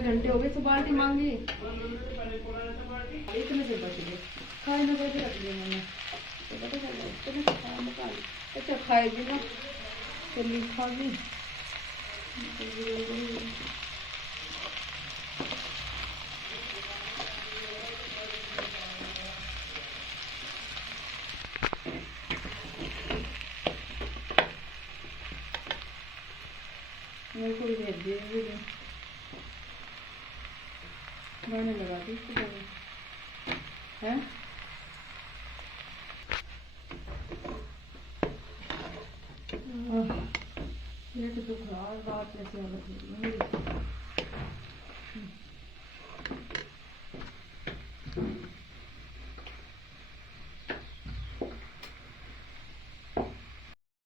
घंटे हो गए तो बाल्टी मांगी, इतने से बच गए। खाए ना बच रख दिए मैंने, तो पता चला इतने से खाया मका ली। अच्छा खाएगी ना तो लिखागी। मेरे को भी भेज दिए वीडियो, गाने लगा दी इसको है। ये तो खराब रात जैसे हालत हो रही है मेरी।